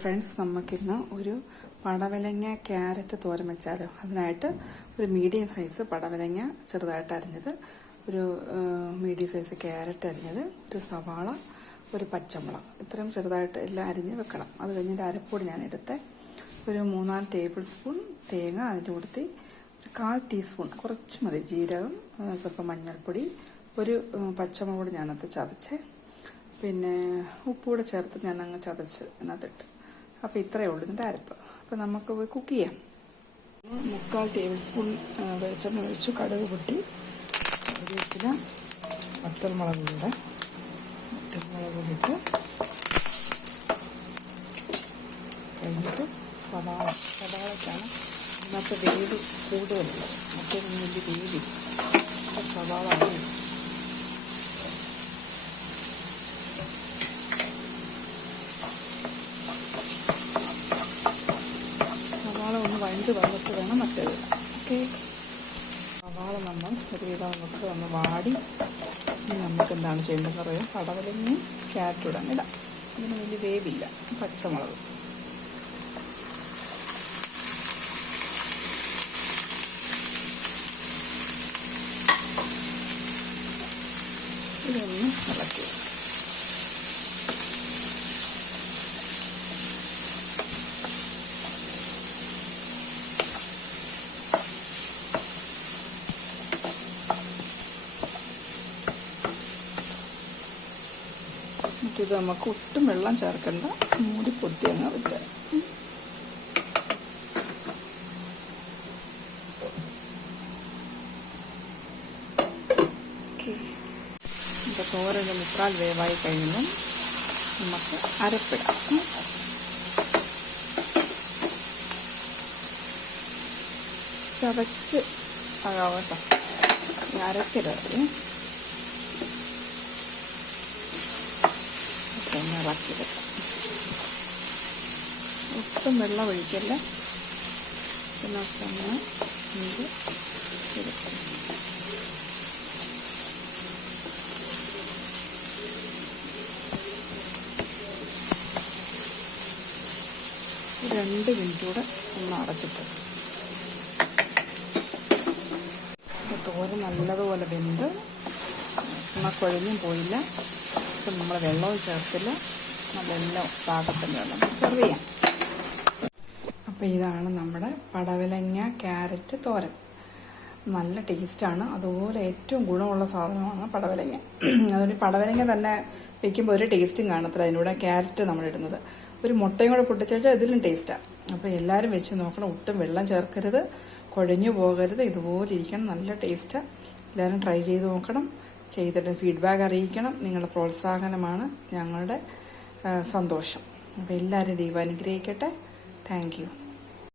Friends നമുക്കിന്ന് ഒരു പടവലങ്ങ ക്യാരറ്റ് തോരൻ വെച്ചാലോ അതിനായിട്ട് ഒരു മീഡിയം സൈസ് പടവലങ്ങ ചെറുതായിട്ട് അരിഞ്ഞത് ഒരു മീഡിയം സൈസ് ക്യാരറ്റ് അരിഞ്ഞത് ഒരു സവാള ഒരു പച്ചമുളക്. ഇത്രയും ചെറുതായിട്ട് എല്ലാം അരിഞ്ഞ് വെക്കണം. അത് കഴിഞ്ഞിട്ട് അരപ്പൊടി ഞാൻ എടുത്ത് ഒരു മൂന്നാൽ ടേബിൾ സ്പൂൺ തേങ്ങ അതിന്റെ കൊടുത്തി ഒരു കാൽ ടീസ്പൂൺ കുറച്ച് മതി. ജീരകം സ്വല്പം മഞ്ഞൾപ്പൊടി ഒരു പച്ചമുളക് കൂടി ഞാനത് ചതച്ചേ പിന്നെ ഉപ്പൂടെ ചേർത്ത് ഞാൻ അങ്ങ് ചതച്ച് ഇതിനകത്തിട്ട്. അപ്പോൾ ഇത്രയേ ഉള്ളൂ. ഇതിന്റെ അരപ്പ്. അപ്പോൾ നമുക്ക് പോയി കുക്ക് ചെയ്യാം. മുക്കാൽ ടേബിൾ സ്പൂൺ വെളിച്ചെണ്ണ ഒഴിച്ചു കടുക് പൊട്ടി. കറിവേപ്പില വറ്റൽമുളക് കൂടെ വറ്റൽമുളക് കൂടിയിട്ട് കഴിഞ്ഞിട്ട് സവാള സവാളയ്ക്കാണ് ഇന്നത്തെ വേവ് കൂടുതലുള്ളത് മറ്റൊന്നും അപ്പോൾ സവാള അരി സവാള ഒന്ന് വഴണ്ട് വന്നിട്ട് വേണം മറ്റേത്. ഓക്കെ. സവാള നമ്മൾ ഒരുവിധം നമുക്ക് ഒന്ന് വാടി. നമുക്ക് എന്താണ് ചെയ്യേണ്ടത് പറയാം. പടവലങ്ങി ക്യാരറ്റ് ഇടാൻ ഇടാം. അതിന് വലിയ വേവില്ല. പച്ചമുളക്. ഇതൊന്ന് ഇളക്കി. എന്നിട്ടിത് നമുക്ക് ഒട്ടും വെള്ളം ചേർക്കണ്ട. മൂടി പൊത്തി അങ്ങ് വെച്ചാൽ തോരന് മുക്കാൽ വേവായി കഴിഞ്ഞു. നമുക്ക് അരപ്പിടാം. ചതച്ച് ഇനി അരക്കരുത് ഇളക്കി ഒട്ടും വെള്ളം ഒഴിക്കല്ല? ഒന്ന് ഇത് രണ്ട് മിനിറ്റ് കൂടെ ഒന്ന് അടച്ചിട്ട്. തോരൻ നല്ലതുപോലെ വെന്ത് എന്നാൽ കൊഴിഞ്ഞും പോയില്ല. നമ്മൾ വെള്ളവും ചേർത്തില്ല. പാകത്തിന് വെള്ളം സെർവ് ചെയ്യാം. അപ്പോൾ ഇതാണ് നമ്മുടെ പടവലങ്ങ ക്യാരറ്റ് തോരൻ. നല്ല ടേസ്റ്റാണ്. അതുപോലെ ഏറ്റവും ഗുണമുള്ള സാധനമാണ് പടവലങ്ങ. അതുകൊണ്ട് പടവലങ്ങ തന്നെ വെക്കുമ്പോൾ ഒരു ടേസ്റ്റും കാണത്തില്ല അതിന്റെ ക്യാരറ്റ് നമ്മൾ ഇടുന്നത്. ഒരു മുട്ടയും കൂടെ പൊട്ടിച്ചാൽ ഇതിലും ടേസ്റ്റാണ് അപ്പോൾ എല്ലാവരും വെച്ച് നോക്കണം. ഒട്ടും വെള്ളം ചേർക്കരുത്. കുഴഞ്ഞു പോകരുത്. ഇതുപോലെ ഇരിക്കണം. നല്ല ടേസ്റ്റാണ് എല്ലാവരും ട്രൈ ചെയ്ത് നോക്കണം. ചെയ്തിട്ട് ഫീഡ്ബാക്ക് അറിയിക്കണം. നിങ്ങളുടെ പ്രോത്സാഹനമാണ് ഞങ്ങളുടെ സന്തോഷം. അപ്പോൾ എല്ലാവരും ദൈവം അനുഗ്രഹിക്കട്ടെ. താങ്ക്